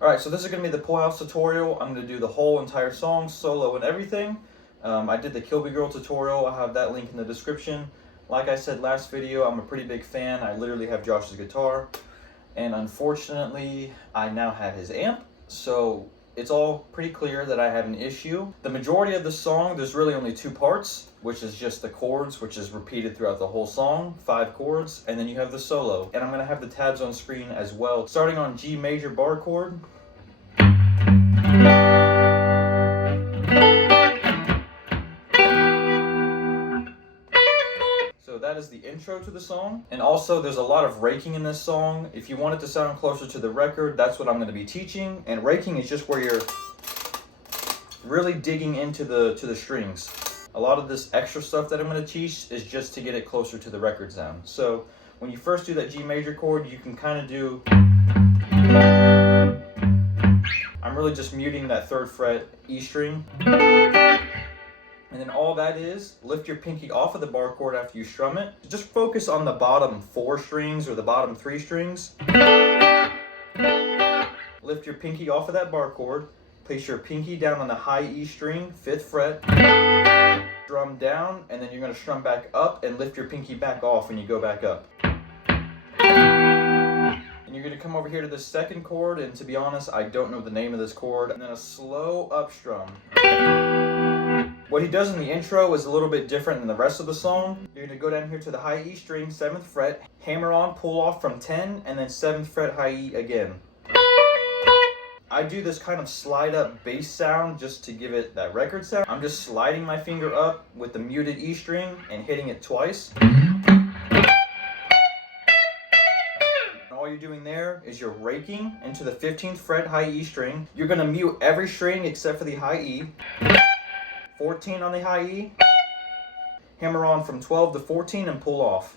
Alright, so this is going to be the pull-house tutorial. I'm going to do the whole entire song, solo and everything. I did the Kilby Girl tutorial. I'll have that link in the description. Like I said last video, I'm a pretty big fan. I literally have Josh's guitar. And unfortunately, I now have his amp. So it's all pretty clear that I have an issue. The majority of the song, there's really only two parts, which is just the chords, which is repeated throughout the whole song, 5 chords, and then you have the solo. And I'm gonna have the tabs on screen as well. Starting on G major bar chord. So that is the intro to the song. And also there's a lot of raking in this song. If you want it to sound closer to the record, that's what I'm gonna be teaching. And raking is just where you're really digging into the strings. A lot of this extra stuff that I'm going to teach is just to get it closer to the record sound. So when you first do that G major chord, you can kind of do... I'm really just muting that 3rd fret E string. And then all that is, lift your pinky off of the bar chord after you strum it. Just focus on the bottom 4 strings or the bottom 3 strings. Lift your pinky off of that bar chord. Place your pinky down on the high E string, 5th fret. Strum down, and then you're going to strum back up and lift your pinky back off when you go back up. And you're going to come over here to the 2nd chord, and to be honest, I don't know the name of this chord. And then a slow up strum. What he does in the intro is a little bit different than the rest of the song. You're going to go down here to the high E string, 7th fret, hammer on, pull off from 10, and then 7th fret high E again. I do this kind of slide up bass sound just to give it that record sound. I'm just sliding my finger up with the muted E string and hitting it twice. And all you're doing there is you're raking into the 15th fret high E string. You're going to mute every string except for the high E. 14 on the high E. Hammer on from 12 to 14 and pull off.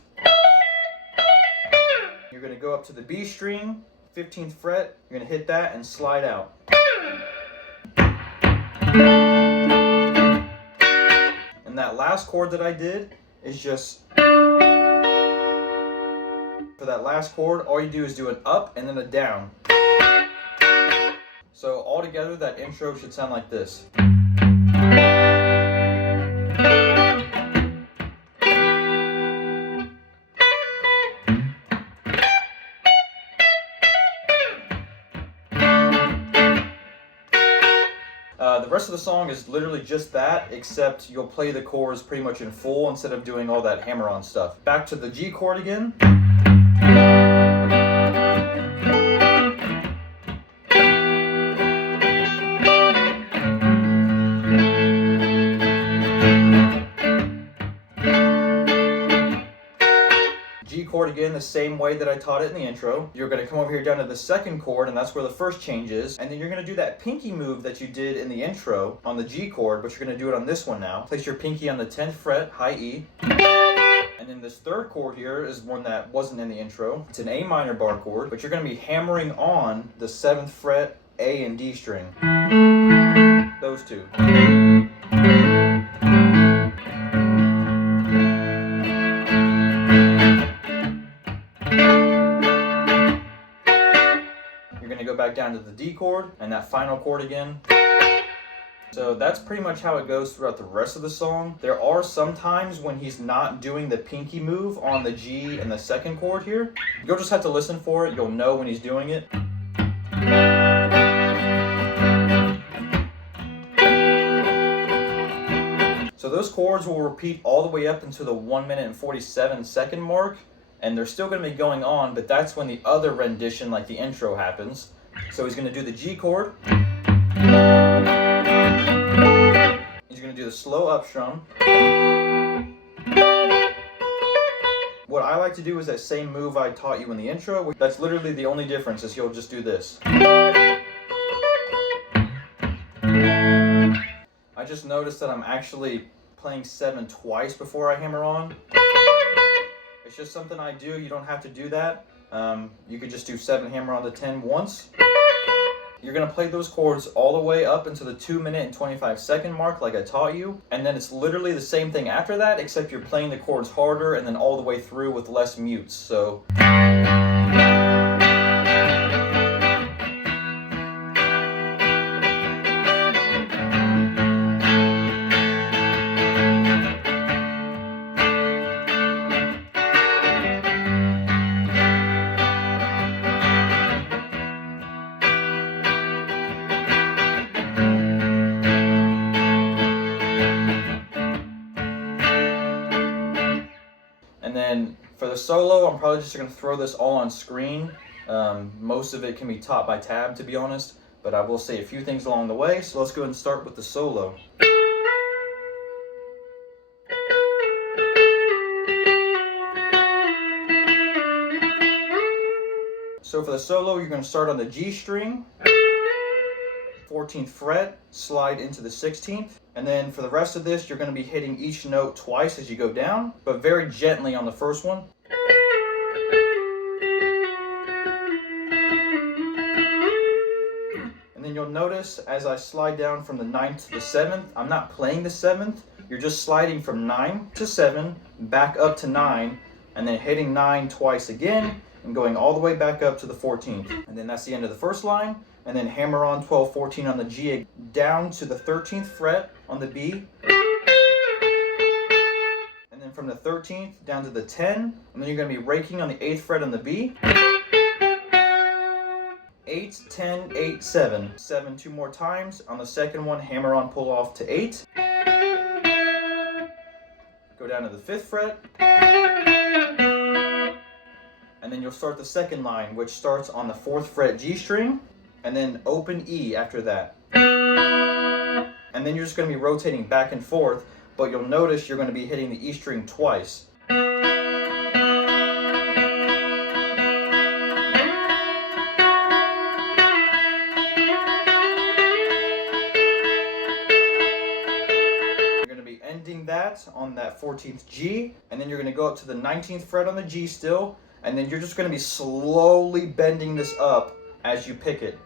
You're going to go up to the B string. 15th fret, you're going to hit that and slide out. And that last chord that I did is just... For that last chord, all you do is do an up and then a down. So altogether, that intro should sound like this. The rest of the song is literally just that, except you'll play the chords pretty much in full instead of doing all that hammer-on stuff. Back to the G chord again. G chord again, the same way that I taught it in the intro. You're going to come over here down to the 2nd chord, and that's where the first change is. And then you're going to do that pinky move that you did in the intro on the G chord, but you're going to do it on this one now. Place your pinky on the 10th fret, high E. And then this 3rd chord here is one that wasn't in the intro. It's an A minor bar chord, but you're going to be hammering on the 7th fret, A and D string. Those two. Go back down to the D chord and that final chord again. So that's pretty much how it goes throughout the rest of the song. There are some times when he's not doing the pinky move on the G and the 2nd chord here. You'll just have to listen for it. You'll know when he's doing it. So those chords will repeat all the way up into the 1 minute and 47-second mark. And they're still going to be going on, but that's when the other rendition, like the intro, happens. So he's going to do the G chord. He's going to do the slow up strum. What I like to do is that same move I taught you in the intro. That's literally the only difference, is he'll just do this. I just noticed that I'm actually playing 7 twice before I hammer on. It's just something I do. You don't have to do that. You could just do 7 hammer on the 10 once. You're going to play those chords all the way up into the 2 minute and 25-second mark like I taught you. And then it's literally the same thing after that, except you're playing the chords harder and then all the way through with less mutes. So For the solo, I'm probably just going to throw this all on screen. Most of it can be taught by tab, to be honest, but I will say a few things along the way. So let's go ahead and start with the solo. So for the solo, you're going to start on the G string, 14th fret, slide into the 16th, and then for the rest of this, you're going to be hitting each note twice as you go down, but very gently on the first one. And then you'll notice as I slide down from the 9th to the 7th, I'm not playing the 7th, you're just sliding from 9 to 7, back up to 9, and then hitting 9 twice again, and going all the way back up to the 14th. And then that's the end of the first line. And then hammer on 12, 14 on the G, down to the 13th fret on the B. And then from the 13th down to the 10. And then you're going to be raking on the 8th fret on the B. 8, 10, 8, 7. 7 two more times. On the second one, hammer on, pull off to 8. Go down to the 5th fret. And then you'll start the second line, which starts on the 4th fret G string, and then open E after that. And then you're just going to be rotating back and forth, but you'll notice you're going to be hitting the E string twice. Ending that on that 14th G, and then you're going to go up to the 19th fret on the G still, and then you're just going to be slowly bending this up as you pick it.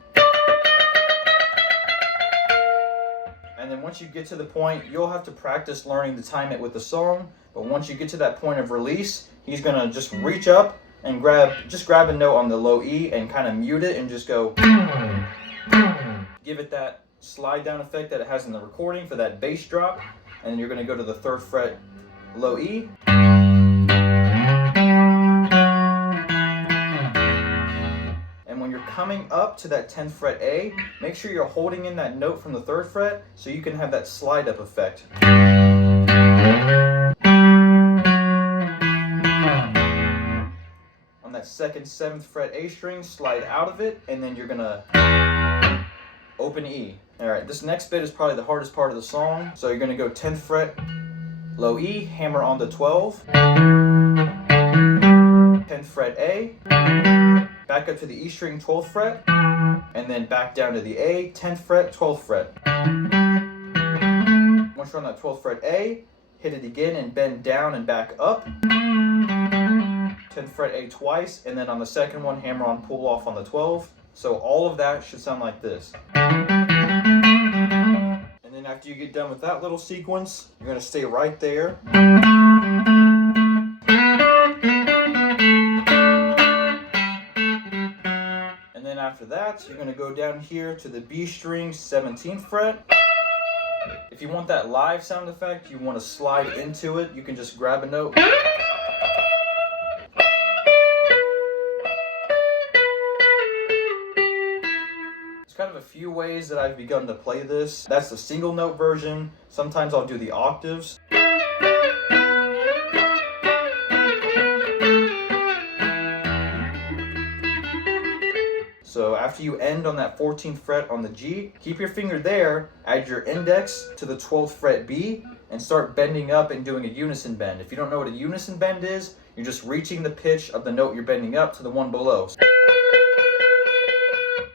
And then once you get to the point, you'll have to practice learning to time it with the song, but once you get to that point of release, he's going to just reach up and grab a note on the low E and kind of mute it and just go, give it that slide down effect that it has in the recording for that bass drop. And then you're going to go to the 3rd fret low E. And when you're coming up to that 10th fret A, make sure you're holding in that note from the 3rd fret so you can have that slide up effect. On that 2nd, 7th fret A string, slide out of it, and then you're going to open E. Alright, this next bit is probably the hardest part of the song. So you're going to go 10th fret, low E, hammer on the 12, 10th fret A, back up to the E string, 12th fret, and then back down to the A, 10th fret, 12th fret. Once you're on that 12th fret A, hit it again and bend down and back up. 10th fret A twice, and then on the second one, hammer on, pull off on the 12. So all of that should sound like this. And then after you get done with that little sequence, you're going to stay right there. And then after that, you're going to go down here to the B string, 17th fret. If you want that live sound effect, you want to slide into it, you can just grab a note. Kind of a few ways that I've begun to play this. That's the single note version. Sometimes I'll do the octaves. So after you end on that 14th fret on the G, keep your finger there, add your index to the 12th fret B, and start bending up and doing a unison bend. If you don't know what a unison bend is, you're just reaching the pitch of the note you're bending up to the one below.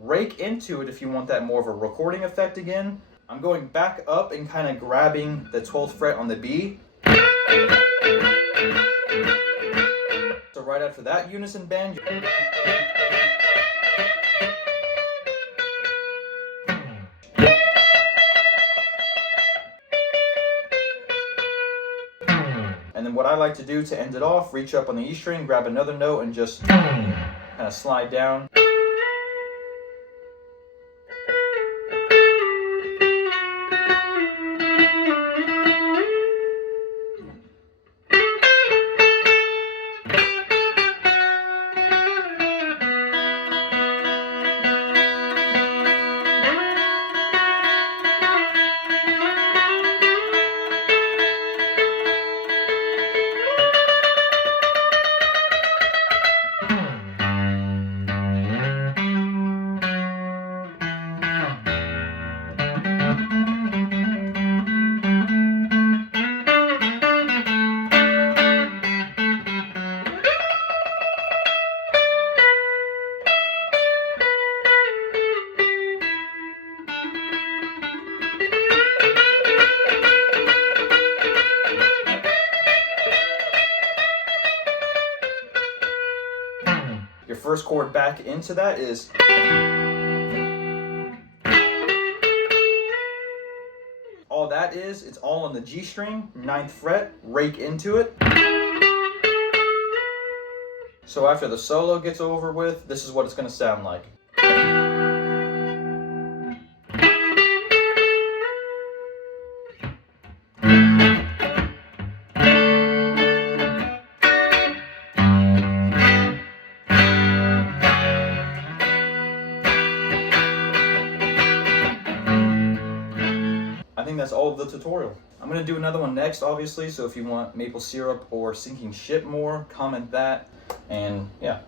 Rake into it if you want that more of a recording effect again. I'm going back up and kind of grabbing the 12th fret on the B. So right after that unison bend, and then what I like to do to end it off, reach up on the E string, grab another note, and just kind of slide down. first chord back into that is. All that is, it's all on the G string, 9th fret, rake into it. So after the solo gets over with, this is what it's going to sound like. I think that's all of the tutorial. I'm going to do another one next, obviously, so if you want maple syrup or sinking ship more, comment that, and yeah.